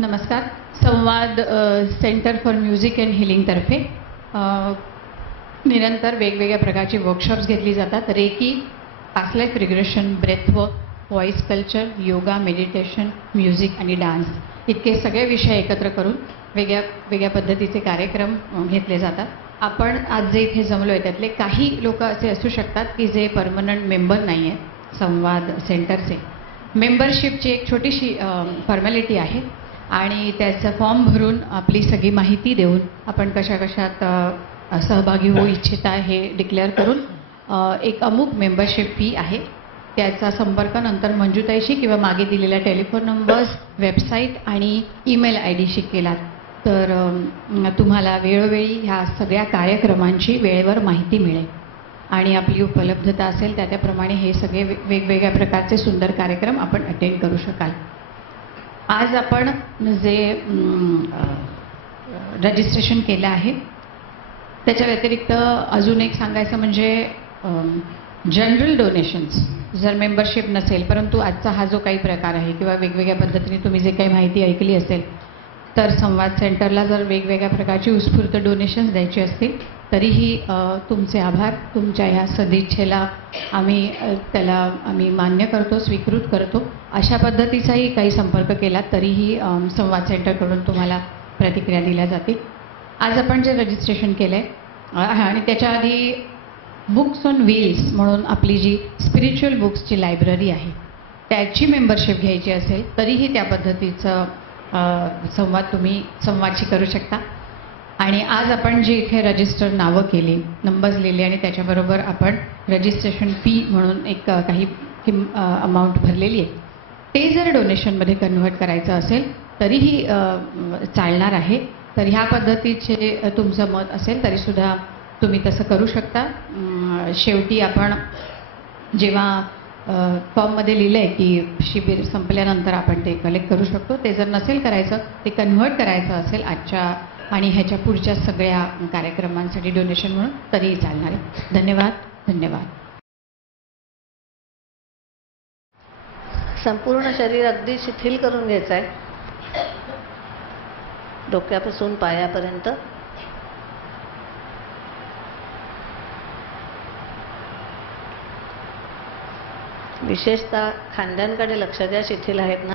नमस्कार. Samvaad centre for music and हिलिंगतर्फे निरंतर वेगवेगळ्या प्रकारची वर्कशॉप्स घेतली जातात. Reiki, past life regression, breathwork, voice culture, yoga, meditation, music आणि डान्स इतके सगळे विषय एकत्र करून वेगळ्या वेगळ्या पद्धतीचे कार्यक्रम घेतले जातात. आपण आज जे इथे जमलो आहे त्यातले काही लोक असे असू शकतात की जे परमनंट मेंबर नाही आहेत संवाद सेंटरचे. मेंबरशिपची एक छोटीशी फॉर्मॅलिटी आहे आणि त्याचा फॉर्म भरून आपली सगळी माहिती देऊन आपण कशा कशात सहभागी होऊ इच्छिता हे डिक्लेअर करून एक अमुक मेंबरशिप फी आहे. त्याचा संपर्क नंतर मंजुताईशी किंवा मागे दिलेल्या टेलिफोन नंबर्स, वेबसाईट आणि ईमेल ID केलात तर तुम्हाला वेळोवेळी ह्या सगळ्या कार्यक्रमांची वेळेवर माहिती मिळेल आणि आपली उपलब्धता असेल त्याप्रमाणे हे सगळे वेगवेगळ्या प्रकारचे सुंदर कार्यक्रम आपण अटेंड करू शकाल. आज आपण जे रजिस्ट्रेशन केलं आहे त्याच्या व्यतिरिक्त अजून एक सांगायचं म्हणजे जनरल डोनेशन्स जर मेंबरशिप नसेल परंतु आजचा हा जो काही प्रकार आहे किंवा वेगवेगळ्या पद्धतीने तुम्ही जे काही माहिती ऐकली असेल तर संवाद सेंटरला जर वेगवेगळ्या प्रकारची उत्स्फूर्त डोनेशन्स द्यायची असतील तरीही तुमचे आभार. तुमच्या ह्या सदिच्छेला आम्ही मान्य करतो, स्वीकृत करतो. अशा पद्धतीचाही काही संपर्क केला तरीही संवाद सेंटरकडून तुम्हाला प्रतिक्रिया दिल्या जातील. आज आपण जे रजिस्ट्रेशन केलं आहे आणि त्याच्या आधी बुक्स ऑन व्हील्स म्हणून आपली जी स्पिरिच्युअल बुक्सची लायब्ररी आहे त्याची मेंबरशिप घ्यायची असेल तरीही त्या पद्धतीचं तुम्ही संवादशी करू शकता. आणि आज आपण जी इथे रजिस्टर नावं केली, नंबर्स लिहिले आणि त्याच्याबरोबर आपण रजिस्ट्रेशन फी म्हणून एक काही अमाऊंट भरलेली आहे ते जर डोनेशनमध्ये कन्व्हर्ट करायचं असेल तरीही चालणार आहे. तर ह्या पद्धतीचे तुमचं मत असेल तरीसुद्धा तुम्ही तसं करू शकता. शेवटी आपण जेव्हा फॉर्ममध्ये लिहिलं आहे की शिबिर संपल्यानंतर आपण ते कलेक्ट करू शकतो. ते जर नसेल करायचं ते कन्व्हर्ट करायचं असेल आजच्या आणि ह्याच्या पुढच्या सगळ्या कार्यक्रमांसाठी डोनेशन म्हणून तरीही चालणार आहे. धन्यवाद. धन्यवाद. संपूर्ण शरीर अगदी शिथिल करून घ्यायचं आहे, डोक्यापासून पायापर्यंत. विशेषतः खांद्यांकडे लक्ष द्या, शिथिल आहेत ना.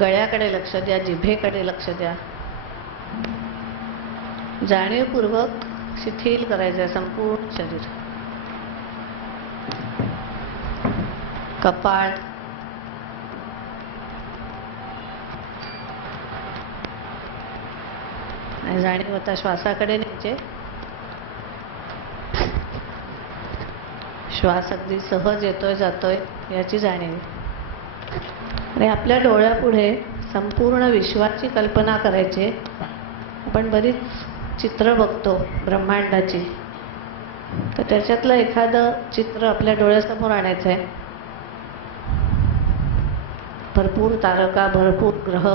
गळ्याकडे लक्ष द्या, जिभेकडे लक्ष द्या. जाणीवपूर्वक शिथिल करायचं आहे संपूर्ण शरीर. कपाळ, आणि जाणीव आता श्वासाकडे न्यायचे. श्वास अगदी सहज येतोय जातोय याची जाणीव. आणि आपल्या डोळ्यापुढे संपूर्ण विश्वाची कल्पना करायची. आपण बरीच चित्र बघतो ब्रह्मांडाची, तर त्याच्यातलं एखादं चित्र आपल्या डोळ्यासमोर आणायचं आहे. भरपूर तारका, भरपूर ग्रह,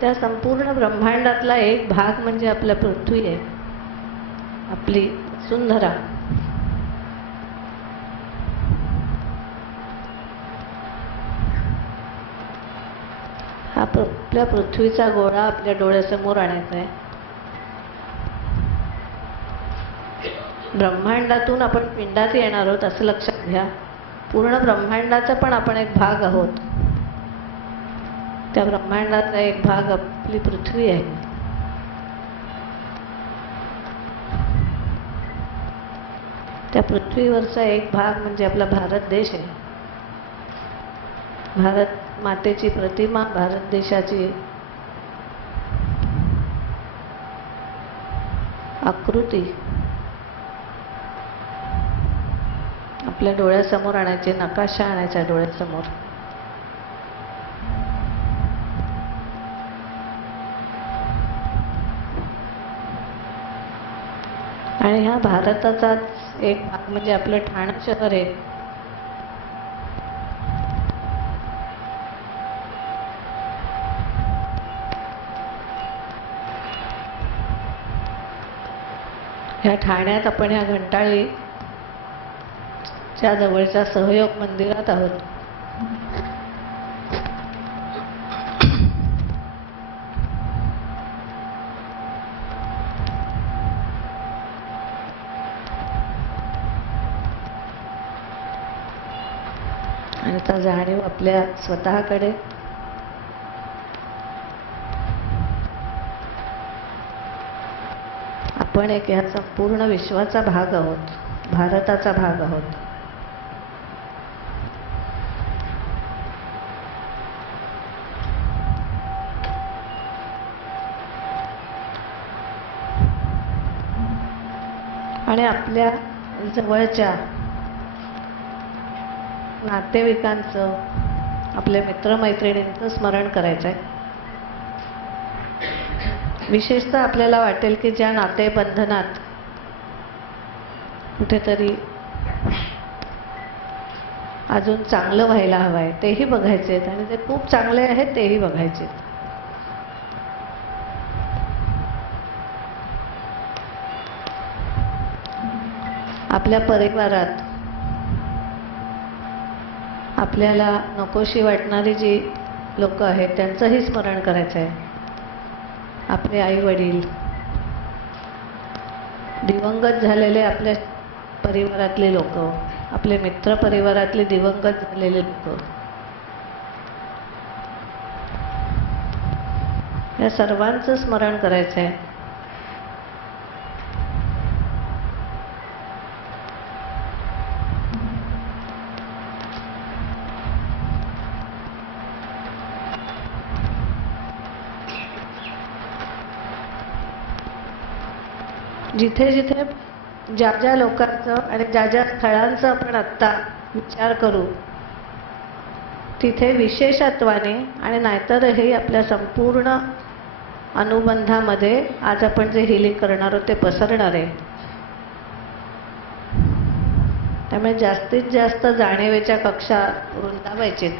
त्या संपूर्ण ब्रह्मांडातला एक भाग म्हणजे आपला पृथ्वी आहे, आपली सुंदरा. हा आपल्या पृथ्वीचा गोळा आपल्या डोळ्यासमोर आणायचा आहे. ब्रह्मांडातून आपण पिंडात येणार आहोत असं लक्षात घ्या. पूर्ण ब्रह्मांडाचा पण आपण एक भाग आहोत. त्या ब्रह्मांडाचा एक भाग आपली पृथ्वी आहे. त्या पृथ्वीवरचा एक भाग म्हणजे आपला भारत देश आहे. भारत मातेची प्रतिमा, भारत देशाची आकृती आपल्या डोळ्यासमोर आणायची, नकाशा आणायचा डोळ्यासमोर. आणि ह्या भारताचाच एक भाग म्हणजे आपलं ठाणे शहर आहे. ह्या ठाण्यात आपण ह्या घंटाळी च्या जवळच्या सहयोग मंदिरात आहोत. आणि आता जाणीव आपल्या स्वतःकडे. आपण एक ह्या संपूर्ण विश्वाचा भाग आहोत, भारताचा भाग आहोत. आणि आपल्या जवळच्या नातेवाईकांचं, आपल्या मित्रमैत्रिणींचं स्मरण करायचं आहे. विशेषतः आपल्याला वाटेल की ज्या नातेबंधनात कुठेतरी अजून चांगलं व्हायला हवं आहे तेही बघायचे आहेत, आणि ते खूप चांगले आहेत तेही बघायचे आहेत. आपल्या परिवारात आपल्याला नकोशी वाटणारी जी लोक आहेत त्यांचंही स्मरण करायचं आहे. आपले आई वडील, दिवंगत झालेले आपल्या परिवारातले लोक, आपले मित्र परिवारातले दिवंगत झालेले लोक, या सर्वांचं स्मरण करायचं आहे. जिथे जिथे ज्या ज्या लोकांचं आणि ज्या ज्या स्थळांचा आपण आत्ता विचार करू तिथे विशेषत्वाने, आणि नाहीतरही आपल्या संपूर्ण अनुबंधामध्ये आज आपण जे हिलिंग करणार आहोत ते पसरणार आहे. त्यामुळे जास्तीत जास्त जाणीवेच्या कक्षा रुंदावायचेत.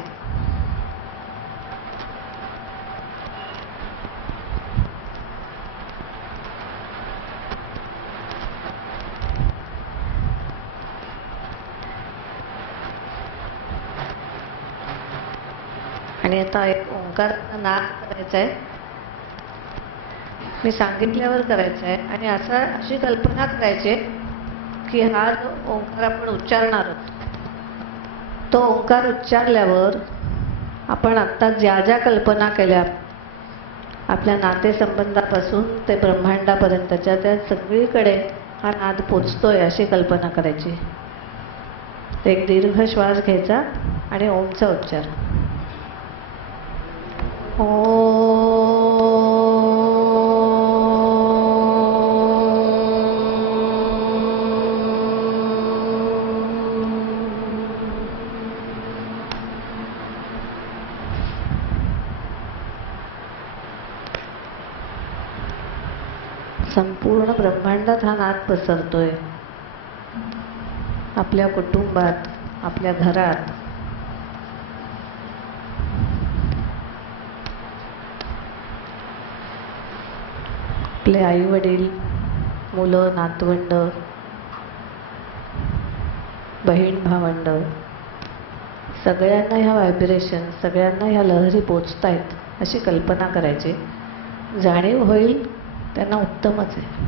आणि आता एक ओंकाराचा नाद करायचा आहे. मी सांगितल्यावर करायचं आहे, आणि अशी कल्पना करायची की हा जो ओंकार आपण उच्चारणार आहोत तो ओंकार उच्चारल्यावर आपण आत्ता ज्या ज्या कल्पना केल्या आपल्या नातेसंबंधापासून ते ब्रह्मांडापर्यंतच्या, त्या सगळीकडे हा नाद पोचतोय अशी कल्पना करायची. एक दीर्घ श्वास घ्यायचा आणि ओमचा उच्चार. संपूर्ण ब्रह्मांडात हा नाद पसरतोय. आपल्या कुटुंबात, आपल्या घरात, आपले आई वडील, मुलं, नातवंड, बहीण भावंड, सगळ्यांना ह्या व्हायब्रेशन, सगळ्यांना ह्या लहरी पोचतायत अशी कल्पना करायची. जाणीव होईल त्यांना उत्तमच आहे.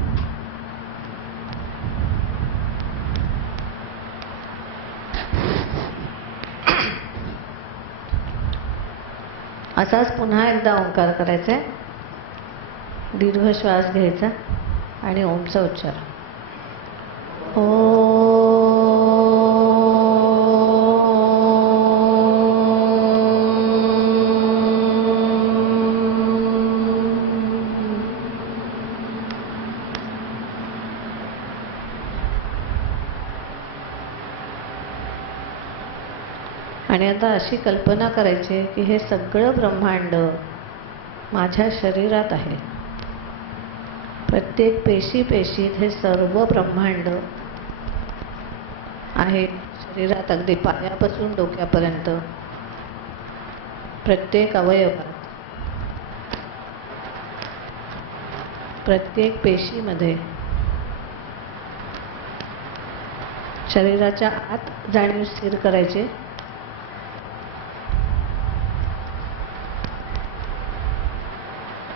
असाच पुन्हा एकदा ओंकार करायचा आहे. दीर्घ श्वास घ्यायचा आणि ओमचा उच्चार. आणि आता अशी कल्पना करायची की हे सगळं ब्रह्मांड माझ्या शरीरात आहे. प्रत्येक पेशीत हे सर्व ब्रह्मांड आहे. शरीरात अगदी पायापासून डोक्यापर्यंत प्रत्येक अवयवात, प्रत्येक पेशीमध्ये शरीराच्या आत जाणीव स्थिर करायची.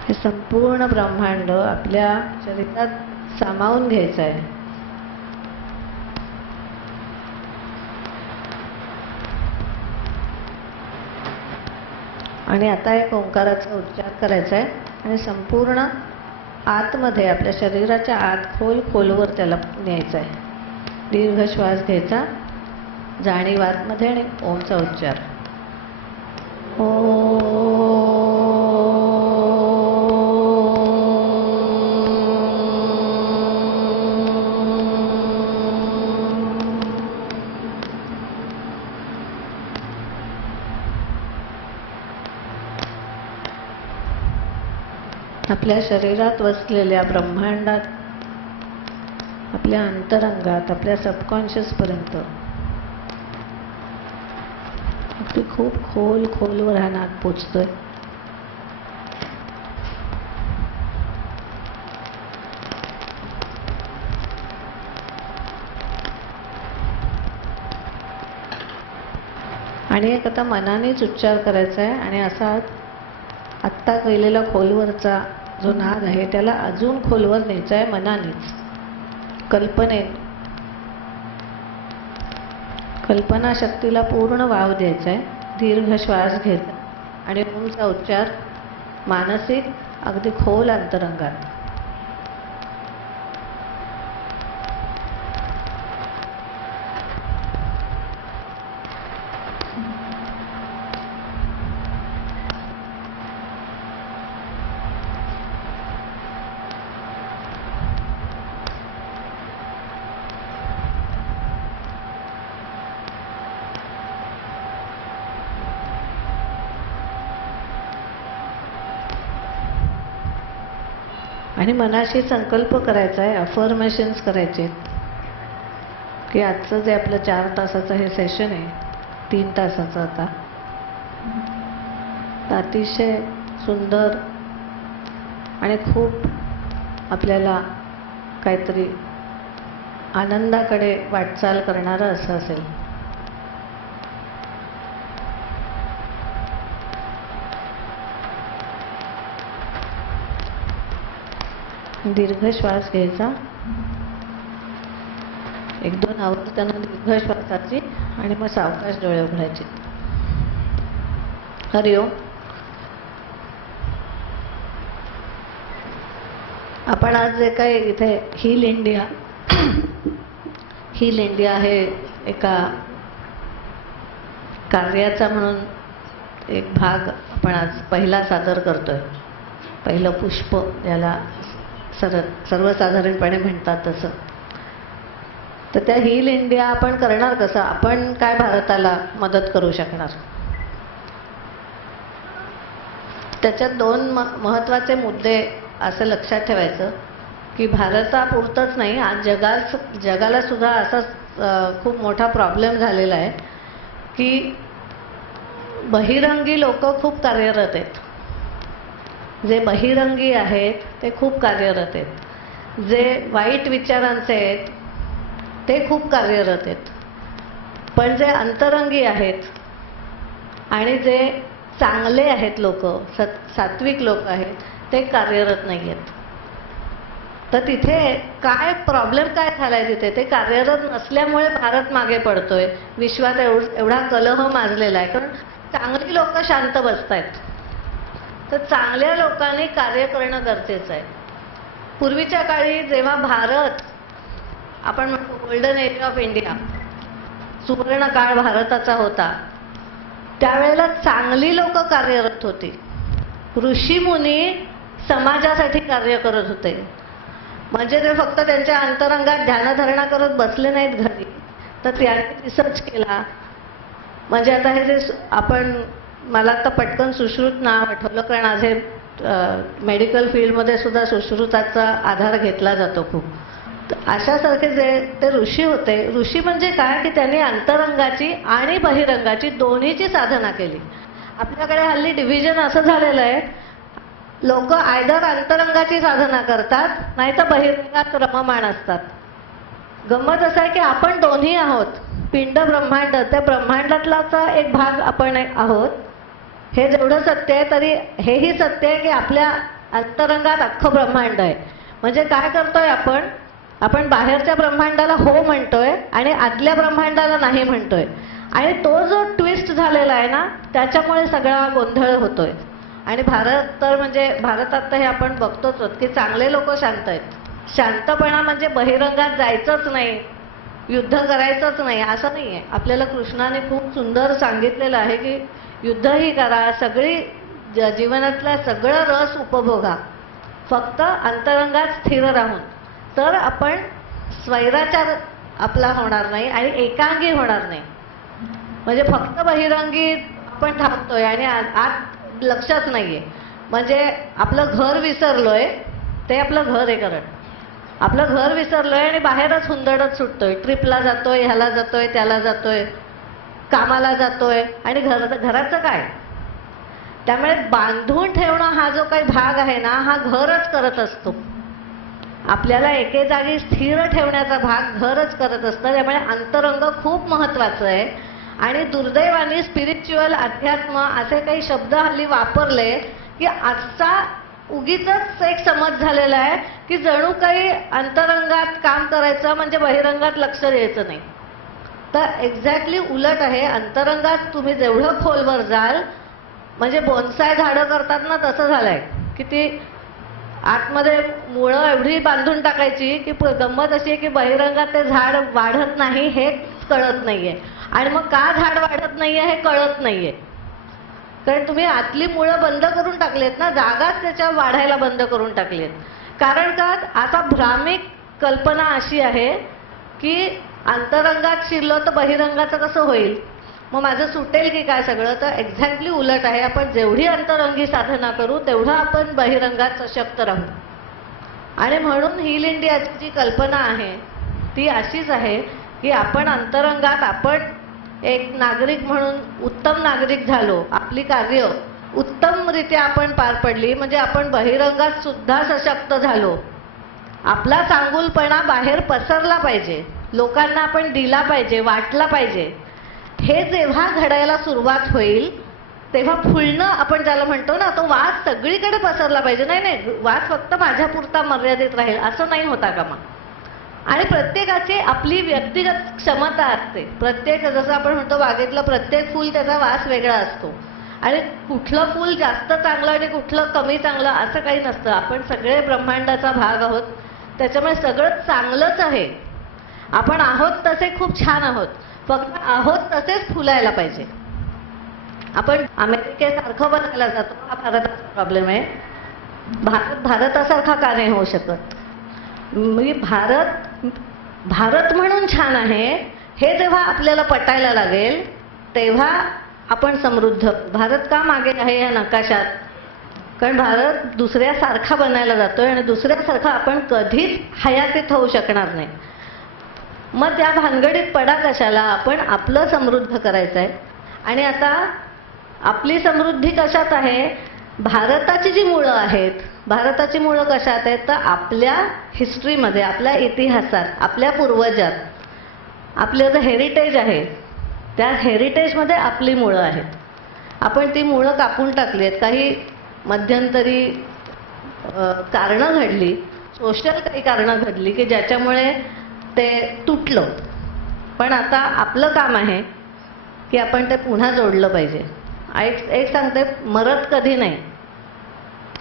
हे संपूर्ण ब्रह्मांड आपल्या शरीरात सामावून घ्यायचं आहे. आणि आता एक ओंकाराचा उच्चार करायचा आहे आणि संपूर्ण आतमध्ये आपल्या शरीराच्या आत खोलवर त्याला न्यायचं आहे. दीर्घ श्वास घ्यायचा, जाणीव आतमध्ये, आणि ओमचा उच्चार. आपल्या शरीरात वसलेल्या ब्रह्मांडात, आपल्या अंतरंगात, आपल्या सबकॉन्शियस पर्यंत अगदी खूप खोलवर हा नाद पोचतोय. आणि एक आता मनानेच उच्चार करायचा आहे आणि असा आत्ता केलेला खोलवरचा जो नाद आहे त्याला अजून खोलवर न्यायचा आहे मनानेच, कल्पना शक्तीला पूर्ण वाव द्यायचा आहे. दीर्घ श्वास घ्यायचा आणि ओमचा उच्चार मानसिक अगदी खोल अंतरंगात. आणि मनाशी संकल्प करायचा आहे, अफर्मेशन्स करायचे की आजचं जे आपलं 4 तासाचं हे सेशन आहे, 3 तासाचं आता, अतिशय सुंदर आणि खूप आपल्याला काहीतरी आनंदाकडे वाटचाल करणारं असं असेल. दीर्घ श्वास घ्यायचा, 1-2 आवर्तनं दीर्घ श्वासाची आणि मग सावकाश डोळे उघडायचे. हरिओम. आपण आज जे काही इथे हील इंडिया हे एका कार्याचा म्हणून एक भाग आपण आज पहिला सादर करतोय. पहिलं पुष्प ज्याला सर्वसाधारणपणे म्हणतात तसं. तर त्या हील इंडिया आपण करणार कसं? आपण काय भारताला मदत करू शकणार? त्याच्यात 2 महत्त्वाचे मुद्दे असं लक्षात ठेवायचं की भारतापुरतंच नाही, आज जगाला सुद्धा असा खूप मोठा प्रॉब्लेम झालेला आहे की बहिरंगी लोक खूप कार्यरत आहेत. जे बहिरंगी आहेत ते खूप कार्यरत आहेत. जे वाईट विचारांचे आहेत ते खूप कार्यरत आहेत. पण जे अंतरंगी आहेत आणि जे चांगले आहेत लोक, सात्विक लोक आहेत, ते कार्यरत नाही आहेत. तर तिथे काय प्रॉब्लेम काय झालाय? तिथे ते कार्यरत नसल्यामुळे भारत मागे पडतोय. विश्वात एवढा कलह माजलेला आहे कारण चांगली लोक शांत बसतायत. तर चांगल्या लोकांनी कार्य करणं गरजेचं आहे. पूर्वीच्या काळी जेव्हा भारत, आपण म्हणतो गोल्डन एज ऑफ इंडिया, सुवर्ण काळ भारताचा होता, त्यावेळेला चांगली लोक कार्यरत होती. ऋषी मुनी समाजासाठी कार्य करत होते. म्हणजे ते फक्त त्यांच्या अंतरंगात ध्यानधारणा करत बसले नाहीत घरी, तर त्याने रिसर्च केला. म्हणजे आता हे जे आपण, मला आता पटकन सुश्रुत नाव आठवलं कारण आज हे मेडिकल फील्डमध्ये सुद्धा सुश्रुताचा आधार घेतला जातो खूप. अशासारखे जे ते ऋषी होते. ऋषी म्हणजे काय की त्यांनी अंतरंगाची आणि बहिरंगाची दोन्हीची साधना केली. आपल्याकडे हल्ली डिव्हिजन असं झालेलं आहे, लोक आयदर अंतरंगाची साधना करतात नाही तर बहिरंगात रममाण असतात. गंमत असं आहे की आपण दोन्ही आहोत. पिंड ब्रह्मांड, त्या ब्रह्मांडातलाचा एक भाग आपण आहोत. हे जेवढं सत्य आहे तरी हेही सत्य आहे की आपल्या अंतरंगात अख्खं ब्रह्मांड आहे. म्हणजे काय करतोय आपण बाहेरच्या ब्रह्मांडाला हो म्हणतोय आणि आतल्या ब्रह्मांडाला नाही म्हणतोय. आणि तो जो ट्विस्ट झालेला आहे ना, त्याच्यामुळे सगळा गोंधळ होतोय. आणि भारत तर म्हणजे भारतात तर हे आपण बघतोच आहोत की चांगले लोक शांत आहेत. शांतपणा म्हणजे बहिरंगात जायचंच नाही, युद्ध करायचंच नाही असं नाही आहे. आपल्याला कृष्णाने खूप सुंदर सांगितलेलं आहे की युद्धही करा, सगळी जीवनातला सगळं रस उपभोगा, फक्त अंतरंगात स्थिर राहून. तर आपण स्वैराचार आपला होणार नाही आणि एकांगी होणार नाही. म्हणजे फक्त बहिरंगी आपण थांबतोय आणि आत लक्षात नाहीये. म्हणजे आपलं घर विसरलोय, ते आपलं घर आहे. कारण आपलं घर विसरलोय आणि बाहेरच हुंदडत सुटतोय. ट्रिपला जातोय, ह्याला जातोय, त्याला जातोय, कामाला जातोय आणि घराचं काय. त्यामुळे बांधून ठेवणं हा जो काही भाग आहे ना, हा घरच करत असतो. आपल्याला एके जागी स्थिर ठेवण्याचा भाग घरच करत असतं. त्यामुळे अंतरंग खूप महत्वाचं आहे. आणि दुर्दैवाने स्पिरिच्युअल अध्यात्म असे काही शब्द हल्ली वापरले की आजचा उगीच एक समज झालेला आहे की जणू काही अंतरंगात काम करायचं म्हणजे बहिरंगात लक्ष द्यायचं नाही. तर एक्झॅक्टली उलट आहे. अंतरंगात तुम्ही जेवढं खोलवर जाल, म्हणजे बोनसाय झाडं करतात ना, तसं झालंय की ती आतमध्ये मुळं एवढी बांधून टाकायची की गंमत अशी आहे की बहिरंगात ते झाड वाढत नाही हे कळत नाहीये. आणि मग का झाड वाढत नाहीये हे कळत नाहीये, कारण तुम्ही आतली मुळं बंद करून टाकलेत ना, जागाच त्याच्या वाढायला बंद करून टाकलीत. कारण का आता भ्रामिक कल्पना अशी आहे की अंतरंगात शिरलो तर बहिरंगाचं कसं होईल, मग माझं सुटेल की काय सगळं. तर एक्झॅक्टली उलट आहे. आपण जेवढी अंतरंगी साधना करू तेवढं आपण बहिरंगात सशक्त राहू. आणि म्हणून हील इंडियाची जी कल्पना आहे ती अशीच आहे की आपण अंतरंगात आपण एक नागरिक म्हणून उत्तम नागरिक झालो, आपली कार्य उत्तमरित्या आपण पार पडली, म्हणजे आपण बहिरंगात सुद्धा सशक्त झालो. आपला चांगुलपणा बाहेर पसरला पाहिजे, लोकांना आपण दिला पाहिजे, वाटला पाहिजे. हे जेव्हा घडायला सुरुवात होईल तेव्हा फुलणं आपण ज्याला म्हणतो ना, तो वास सगळीकडे पसरला पाहिजे. नाही, वास फक्त माझ्यापुरता मर्यादित राहील असं नाही होता कामा. आणि प्रत्येकाची आपली व्यक्तिगत क्षमता असते. प्रत्येक, जसं आपण म्हणतो बागेतलं प्रत्येक फूल त्याचा वास वेगळा असतो. आणि कुठलं फूल जास्त चांगलं आणि कुठलं कमी चांगलं असं काही नसतं. आपण सगळे ब्रह्मांडाचा भाग आहोत, त्याच्यामुळे सगळं चांगलंच आहे. आपण आहोत तसे खूप छान आहोत, फक्त आहोत तसेच फुलायला पाहिजे. आपण अमेरिकेसारखं बनायला जातो, हा भारताचा प्रॉब्लेम आहे. भारतासारखा का नाही होऊ शकत. भारत म्हणून छान आहे हे जेव्हा आपल्याला पटायला लागेल तेव्हा आपण समृद्ध. भारत का मागे आहे या नकाशात, कारण भारत दुसऱ्यासारखा बनायला जातोय आणि दुसऱ्यासारखा आपण कधीच हयातीत होऊ शकणार नाही. मग त्या भानगडीत पडा कशाला. आपण आपलं समृद्ध करायचं आहे. आणि आता आपली समृद्धी कशात आहे, भारताची जी मुळं आहेत, भारताची मुळं कशात आहेत तर आपल्या हिस्ट्रीमध्ये, आपल्या इतिहासात, आपल्या पूर्वजात आपलं जे हेरिटेज आहे त्या हेरिटेजमध्ये आपली मुळं आहेत. आपण ती मुळं कापून टाकली आहेत. काही मध्यंतरी कारणं घडली, सोशल काही कारणं घडली की ज्याच्यामुळे ते तुटलं. पण आता आपलं काम आहे की आपण ते पुन्हा जोडलं पाहिजे. एक सांगते, मरत कधी नाही.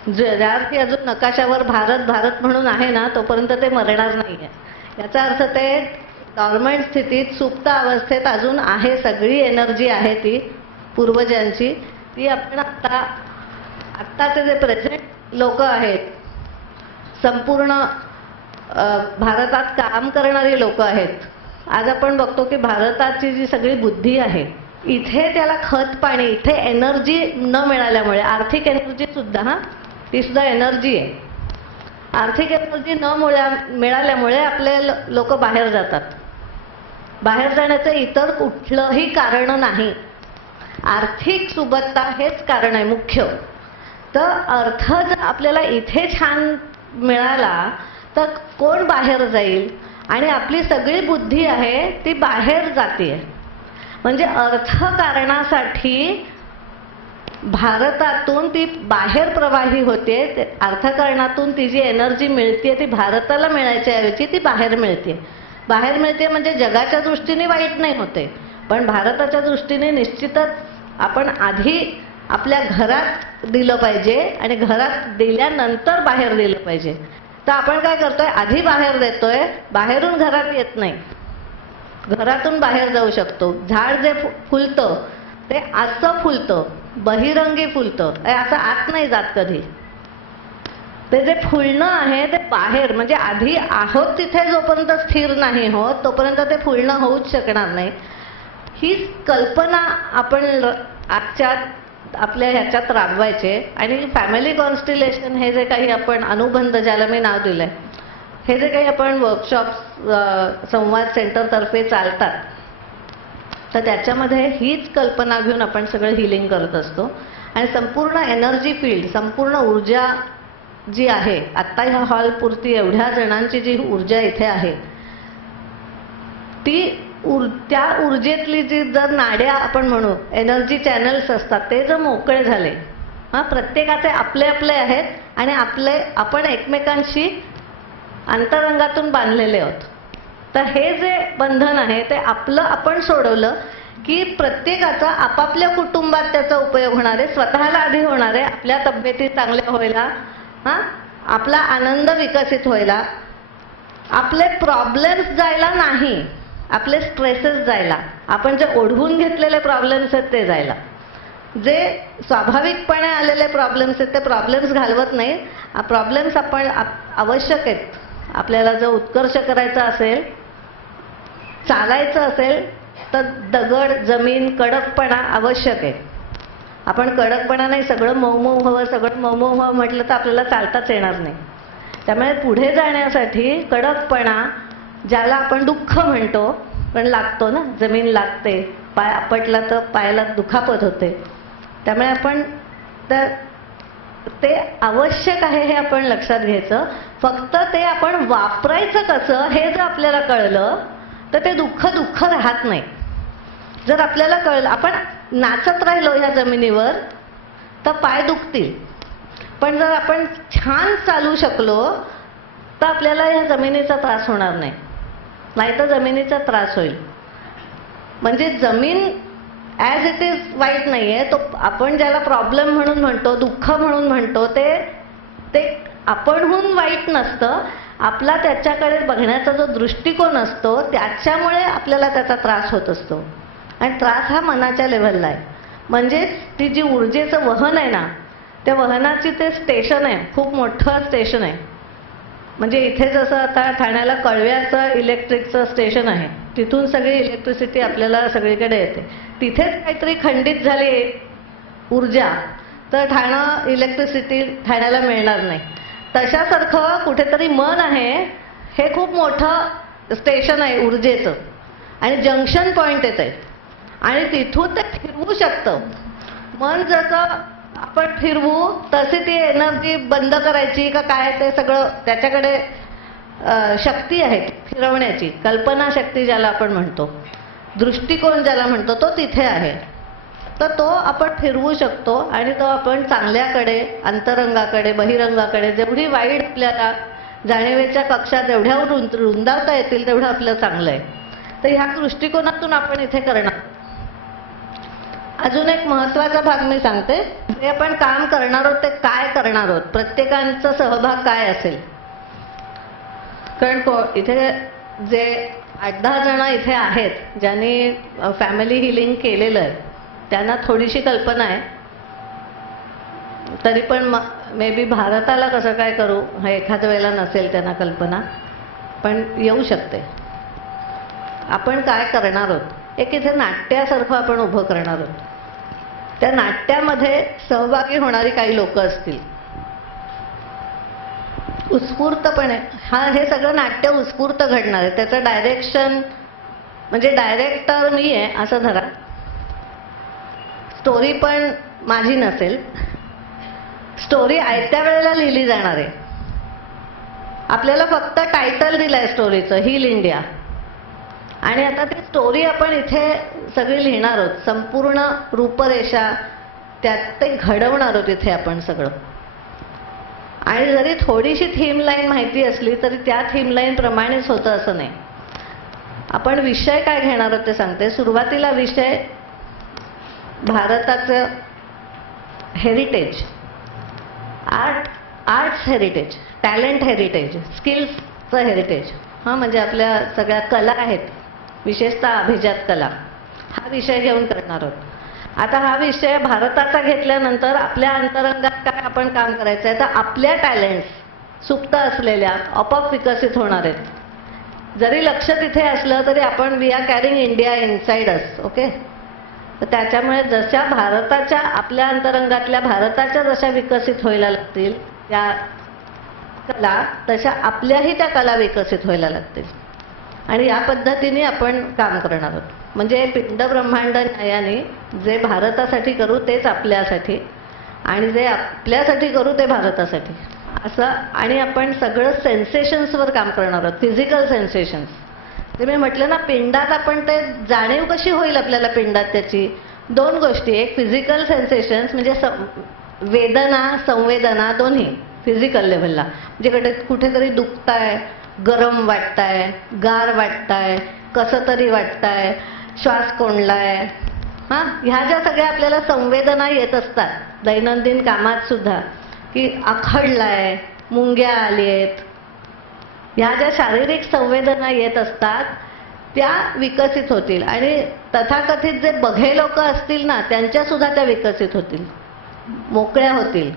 ज्यार्थी अजून नकाशावर भारत भारत म्हणून आहे ना, तोपर्यंत ते मरणार नाहीये. याचा अर्थ ते डॉर्मंट स्थितीत, सुप्त अवस्थेत अजून आहे. सगळी एनर्जी आहे ती पूर्वजांची, ती आपण आत्ताचे जे प्रेझेंट लोक आहेत, संपूर्ण भारतात काम करणारी लोक आहेत. आज आपण बघतो की भारताची जी सगळी बुद्धी आहे, इथे त्याला खत पाणी, इथे एनर्जी न मिळाल्यामुळे, आर्थिक एनर्जी सुद्धा ती सुद्धा एनर्जी आहे. आर्थिक एनर्जी न मिळाल्यामुळे आपले लोक बाहेर जातात. बाहेर जाण्याचं इतर कुठलंही कारण नाही, आर्थिक सुबत्ता हेच कारण आहे मुख्य. तर अर्थ जर आपल्याला इथे छान मिळाला तर कोण बाहेर जाईल. आणि आपली सगळी बुद्धी आहे ती बाहेर जाते. म्हणजे अर्थकारणासाठी भारतातून ती बाहेर प्रवाही होते. अर्थकारणातून ती जी एनर्जी मिळते ती भारताला मिळायच्या ऐवजी ती बाहेर मिळते. बाहेर मिळते म्हणजे जगाच्या दृष्टीने वाईट नाही होते, पण भारताच्या दृष्टीने निश्चितच आपण आधी आपल्या घरात दिलं पाहिजे आणि घरात दिल्यानंतर बाहेर दिलं पाहिजे. तर आपण काय करतोय, आधी बाहेर देतोय, बाहेरून घरात येत नाही, घरातून बाहेर जाऊ शकतो. झाड जे फुलतं ते असं फुलतं, बहिरंगी फुलतं, असं आत नाही जात कधी. ते जे फुलणं आहे ते बाहेर, म्हणजे आधी आहोत तिथे जोपर्यंत स्थिर नाही होत तोपर्यंत ते फुलणं होऊच शकणार नाही. ही कल्पना आपण आजच्या आपल्या ह्याच्यात राबवायचे. आणि फॅमिली कॉन्स्टिलेशन हे जे काही आपण अनुबंध, ज्याला मी नाव दिलंय, हे जे काही आपण वर्कशॉप संवाद सेंटरतर्फे चालतात, तर त्याच्यामध्ये हीच कल्पना घेऊन आपण सगळं हिलिंग करत असतो. आणि संपूर्ण एनर्जी फील्ड, संपूर्ण ऊर्जा जी आहे, आत्ता ह्या हॉल पुरती एवढ्या जणांची जी ऊर्जा इथे आहे, ती त्या ऊर्जेतली जी जर नाड्या आपण म्हणू एनर्जी चॅनल्स असतात ते जर मोकळे झाले, प्रत्येकाचे आपले आपले आहेत आणि आपण एकमेकांशी अंतरंगातून बांधलेले आहोत. तर हे जे बंधन आहे ते आपलं आपण सोडवलं की प्रत्येकाचा आपापल्या कुटुंबात त्याचा उपयोग होणार आहे, स्वतःला आधी होणार आहे, आपल्या तब्येती चांगल्या व्हायला, आपला आनंद विकसित व्हायला, आपले प्रॉब्लेम्स जायला नाही, आपले स्ट्रेसेस जायला, आपण जे ओढवून घेतलेले प्रॉब्लेम्स आहेत ते जायला. जे स्वाभाविकपणे आलेले प्रॉब्लेम्स आहेत ते प्रॉब्लेम्स घालवत नाही. प्रॉब्लेम्स आपण आवश्यक आहेत. आपल्याला जर उत्कर्ष करायचा असेल, चालायचं असेल तर दगड, जमीन, कडकपणा आवश्यक आहे. आपण कडकपणा नाही, सगळं मऊ मऊ हवं, सगळं मऊ मऊ हवं म्हटलं तर आपल्याला चालताच येणार नाही. त्यामुळे पुढे जाण्यासाठी कडकपणा, ज्याला आपण दुःख म्हणतो, पण लागतो ना, जमीन लागते, पाय आपटला तर पायाला दुखापत होते. त्यामुळे आपण ते आवश्यक आहे हे आपण लक्षात घ्यायचं. फक्त ते आपण वापरायचं कसं हे जर आपल्याला कळलं तर ते दुःख राहत नाही. जर आपल्याला कळलं, आपण नाचत राहिलो ह्या जमिनीवर तर पाय दुखतील, पण जर आपण छान चालू शकलो तर आपल्याला ह्या जमिनीचा त्रास होणार नाही, नाहीतर जमिनीचा त्रास होईल. म्हणजे जमीन ॲज इट इज वाईट नाहीये. तो आपण ज्याला प्रॉब्लेम म्हणून म्हणतो, दुःख म्हणून म्हणतो, ते आपणहून वाईट नसतं. आपला त्याच्याकडे बघण्याचा जो दृष्टिकोन असतो त्याच्यामुळे आपल्याला त्याचा त्रास होत असतो. आणि त्रास हा मनाच्या लेव्हलला आहे. म्हणजे ती जी ऊर्जेचं वहन आहे ना, त्या वहनाची ते स्टेशन आहे, खूप मोठं स्टेशन आहे. म्हणजे इथे जसं आता ठाण्याला कळव्याचं इलेक्ट्रिकचं स्टेशन आहे, तिथून सगळी इलेक्ट्रिसिटी आपल्याला सगळीकडे येते. तिथेच काहीतरी खंडित झाली ऊर्जा तर ठाणं इलेक्ट्रिसिटी ठाण्याला मिळणार नाही. तशासारखं कुठेतरी मन आहे, हे खूप मोठं स्टेशन आहे ऊर्जेचं, आणि जंक्शन पॉइंट येत आहे आणि तिथून ते फिरवू शकतं. मन जसं आपण फिरवू तशी ती एनर्जी बंद करायची का काय, ते सगळं त्याच्याकडे शक्ती आहे फिरवण्याची. कल्पना शक्ती ज्याला आपण म्हणतो, दृष्टिकोन ज्याला म्हणतो, तो तिथे आहे. तर तो आपण फिरवू शकतो आणि तो आपण चांगल्याकडे, अंतरंगाकडे, बहिरंगाकडे, जेवढी वाईट आपल्याला जाणीवेच्या कक्षात एवढ्या रुंदावता येतील तेवढं आपलं चांगलं आहे. तर ह्या दृष्टिकोनातून आपण इथे करणार. अजून एक महत्वाचा भाग मी सांगते. जे आपण काम करणार आहोत ते काय करणार आहोत, प्रत्येकांचा सहभाग काय असेल. कारण इथे जे 8-10 जण इथे आहेत ज्यांनी फॅमिली हिलिंग केलेलं आहे, त्यांना थोडीशी कल्पना आहे. तरी पण मे बी भारताला कसं काय करू हे एखाद्या वेळेला नसेल त्यांना कल्पना, पण येऊ शकते. आपण काय करणार आहोत, एक इथे नाट्यासारखं आपण उभं करणार आहोत. त्या नाट्यामध्ये सहभागी होणारी काही लोक असतील उत्स्फूर्तपणे. हे सगळं नाट्य उत्स्फूर्त घडणार आहे. त्याचं डायरेक्शन म्हणजे डायरेक्टर मी आहे असं धरा. स्टोरी पण माझी नसेल, स्टोरी आयत्या वेळेला लिहिली जाणार आहे. आपल्याला फक्त टायटल दिलंय स्टोरीचं, हील इंडिया. आणि आता ती स्टोरी आपण इथे सगळी लिहिणार आहोत, संपूर्ण रूपरेषा त्यात ते घडवणार आहोत इथे आपण सगळं. आणि जरी थोडीशी थीम लाईन माहिती असली तरी त्या थीम लाईन प्रमाणेच होतं असं नाही. आपण विषय काय घेणार आहोत ते सांगते. सुरुवातीला विषय भारताचं heritage, arts heritage, talent heritage, स्किल्सचं हेरिटेज. म्हणजे आपल्या सगळ्या कला आहेत, विशेषतः अभिजात कला, हा विषय घेऊन करणार आहोत. आता हा विषय भारताचा घेतल्यानंतर आपल्या अंतरंगात काय आपण काम करायचं आहे, तर आपल्या टॅलेंट्स सुप्त असलेल्या आपोआप विकसित होणार आहेत. जरी लक्ष तिथे असलं तरी आपण we are carrying India inside us. Okay. तर त्याच्यामुळे जशा भारताच्या, आपल्या अंतरंगातल्या भारताच्या जशा विकसित व्हायला लागतील त्या कला, तशा आपल्याही त्या कला विकसित व्हायला लागतील. आणि या पद्धतीने आपण काम करणार आहोत. म्हणजे पिंड ब्रह्मांड न्यायाने जे भारतासाठी करू तेच आपल्यासाठी, आणि जे आपल्यासाठी करू ते भारतासाठी असं. आणि आपण सगळं सेन्सेशन्सवर काम करणार आहोत, फिजिकल सेन्सेशन्स. ते मी म्हटलं ना, पिंडात आपण ते जाणीव कशी होईल आपल्याला पिंडात, त्याची दोन गोष्टी. एक फिजिकल सेन्सेशन्स म्हणजे वेदना, संवेदना दोन्ही फिजिकल लेव्हलला. म्हणजे कुठेतरी दुखताय, गरम वाटताय, गार वाटताय, कसं तरी वाटताय, श्वास कोंडलाय, ह्या ज्या सगळ्या आपल्याला संवेदना येत असतात दैनंदिन कामात सुद्धा, की आखडलाय, मुंग्या आली आहेत, ह्या ज्या शारीरिक संवेदना येत असतात त्या विकसित होतील. आणि तथाकथित जे बघे लोक असतील ना, त्यांच्या सुद्धा त्या विकसित होतील, मोकळ्या होतील.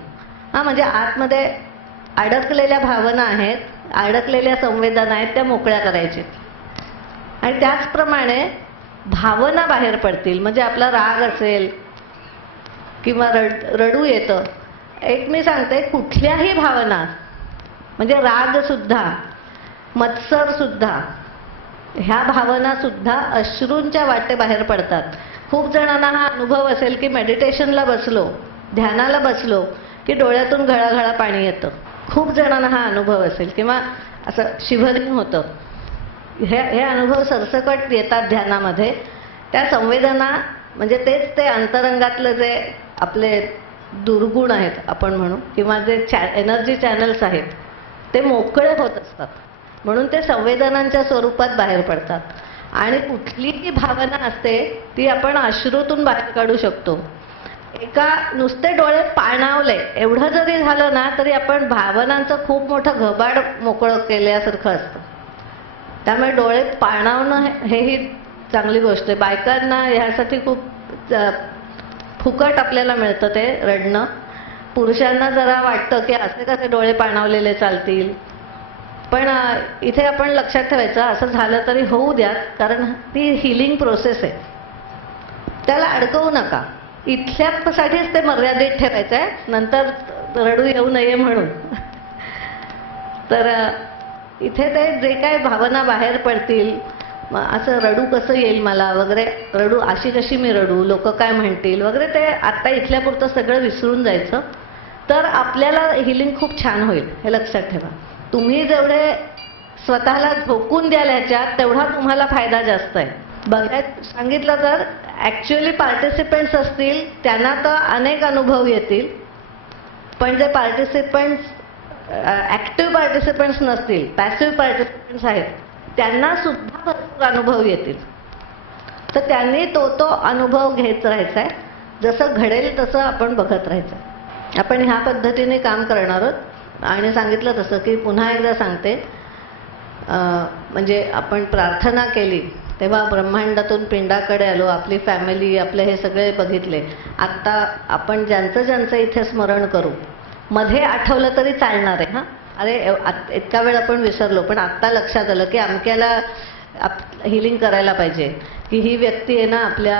म्हणजे आतमध्ये अडकलेल्या भावना आहेत, अडकलेल्या संवेदना आहेत, त्या मोकळ्या करायच्या. आणि त्याचप्रमाणे भावना बाहेर पडतील. म्हणजे आपला राग असेल किंवा रडू येतं. एक मी सांगते, कुठल्याही भावना म्हणजे राग सुद्धा, मत्सर सुद्धा, ह्या भावना सुद्धा अश्रूंच्या वाटे बाहेर पडतात. खूप जणांना हा अनुभव असेल की मेडिटेशनला बसलो, ध्यानाला बसलो की डोळ्यातून घळाघळा पाणी येतं. खूप जणांना हा अनुभव असेल, किंवा असं शिवरिंग होतं. हे अनुभव सरसकट येतात ध्यानामध्ये. त्या संवेदना म्हणजे तेच ते अंतरंगातलं जे आपले दुर्गुण आहेत आपण म्हणू, किंवा जे एनर्जी चॅनल्स आहेत ते मोकळे होत असतात. म्हणून ते संवेदनांच्या स्वरूपात बाहेर पडतात. आणि कुठलीही भावना असते ती आपण अश्रूतून बाहेर काढू शकतो. एका नुसते डोळे पाणावले एवढं जरी झालं ना, तरी आपण भावनांचं खूप मोठं घबाड मोकळं केल्यासारखं असतं. त्यामुळे डोळे पाणावणं हेही चांगली गोष्ट आहे. बायकांना ह्यासाठी खूप फुकट आपल्याला मिळतं ते रडणं. पुरुषांना जरा वाटतं की असे कसे डोळे पाणावलेले चालतील. पण इथे आपण लक्षात ठेवायचं, असं झालं तरी होऊ द्यात, कारण ती हिलिंग प्रोसेस आहे. त्याला अडकवू नका. इथल्यासाठीच ते मर्यादित ठेवायचं आहे, नंतर रडू येऊ नये म्हणून. तर इथे ते जे काय भावना बाहेर पडतील, असं रडू कसं येईल मला वगैरे, रडू अशी कशी मी रडू, लोक काय म्हणतील वगैरे, ते आत्ता इथल्यापुरतं सगळं विसरून जायचं. तर आपल्याला हिलिंग खूप छान होईल, हे लक्षात ठेवा. तुम्ही जेवढे स्वतःला झोकून द्याल ह्याच्यात, तेवढा तुम्हाला फायदा जास्त आहे. बघायला सांगितलं तर ॲक्च्युअली पार्टिसिपेंट्स असतील त्यांना तर अनेक अनुभव येतील, पण जे पार्टिसिपेंट्स ॲक्टिव्ह पार्टिसिपेंट्स नसतील, पॅसिव्ह पार्टिसिपेंट्स आहेत, त्यांना सुद्धा भरपूर अनुभव येतील. तर त्यांनी तो अनुभव घेत राहायचा आहे. जसं घडेल तसं आपण बघत राहायचं. आपण ह्या पद्धतीने काम करणार आहोत. आणि सांगितलं तसं की पुन्हा एकदा सांगते, म्हणजे आपण प्रार्थना केली तेव्हा ब्रह्मांडातून पिंडाकडे आलो, आपली फॅमिली, आपले हे सगळे बघितले. आत्ता आपण ज्यांचं ज्यांचं इथे स्मरण करू, मध्ये आठवलं तरी चालणार आहे. अरे इतका वेळ आपण विसरलो, पण आत्ता लक्षात आलं की अमक्याला हिलिंग करायला पाहिजे, की ही व्यक्ती आहे ना आपल्या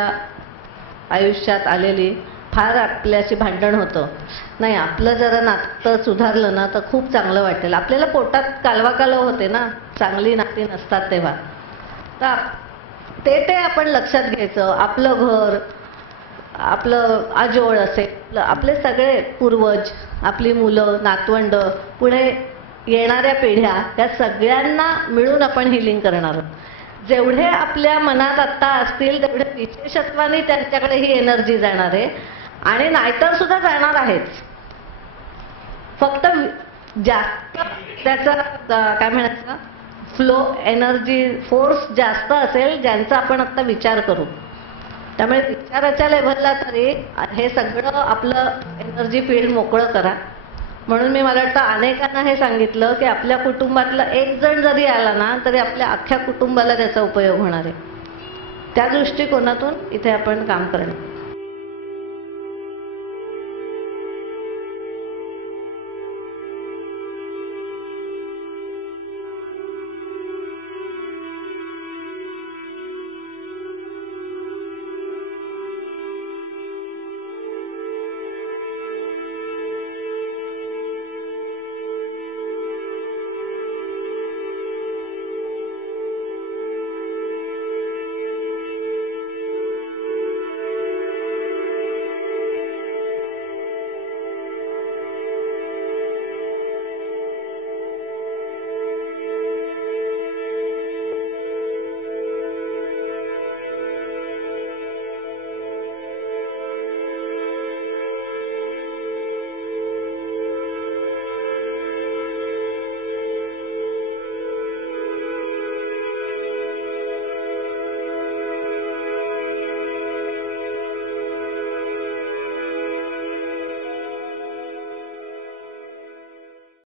आयुष्यात आलेली, फार आपल्याशी भांडण होतं, नाही आपलं जरा नातं सुधारलं ना तर खूप चांगलं वाटेल. आपल्याला पोटात कालवा होते ना, चांगली नाती नसतात तेव्हा. तर ते आपण लक्षात घ्यायचं. आपलं घर, आपलं आजोळ असेल, आपले सगळे पूर्वज, आपली मुलं, नातवंड, पुढे येणाऱ्या पिढ्या या सगळ्यांना मिळून आपण हिलिंग करणार आहोत. जेवढे आपल्या मनात आत्ता असतील तेवढे विशेषत्वाने त्यांच्याकडे ही एनर्जी जाणार आहे आणि नाहीतर सुद्धा जाणार आहेच. फक्त जास्त त्याचा काय म्हणायचं फ्लो एनर्जी फोर्स जास्त असेल ज्यांचा आपण आता विचार करू. त्यामुळे विचाराच्या लेव्हलला तरी हे सगळं आपलं एनर्जी फील्ड मोकळं करा. म्हणून मी मला वाटतं अनेकांना हे सांगितलं की आपल्या कुटुंबातला एक जण जरी आला ना तरी आपल्या अख्ख्या कुटुंबाला त्याचा उपयोग होणार आहे. त्या दृष्टिकोनातून इथे आपण काम करणार.